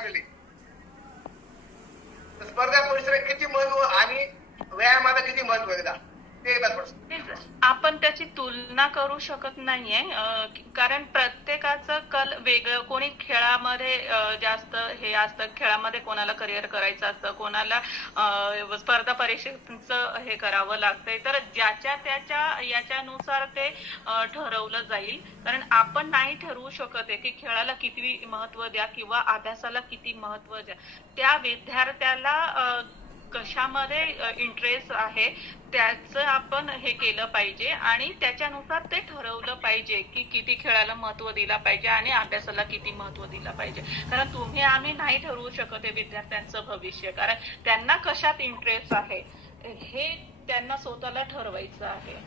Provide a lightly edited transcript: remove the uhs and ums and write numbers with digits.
लागलेली. स्पर्धा परीक्षेला किती महत्व आणि व्यायामाला किती महत्व आहे ते एकदा आपण त्याची तुलना करू शकत नाहीये, कारण प्रत्येकाचं कल वेगळं. कोणी खेळामध्ये जास्त हे असतं, खेळामध्ये कोणाला करिअर करायचं असतं, कोणाला स्पर्धा परीक्षेचं हे करावं लागतंय. तर ज्याच्या त्याच्या याच्यानुसार ते ठरवलं जाईल. कारण आपण नाही ठरवू शकत आहे की खेळाला किती महत्व द्या किंवा अभ्यासाला किती महत्व द्या. त्या विद्यार्थ्याला कशामध्ये इंटरेस्ट आहे त्याचं आपण हे केलं पाहिजे आणि त्याच्यानुसार ते ठरवलं पाहिजे की किती खेळाला महत्व दिला पाहिजे आणि अभ्यासाला किती महत्व दिलं पाहिजे. कारण तुम्ही आम्ही नाही ठरवू शकत आहे विद्यार्थ्यांचं भविष्य, कारण त्यांना कशात इंटरेस्ट आहे हे त्यांना स्वतःला ठरवायचं आहे.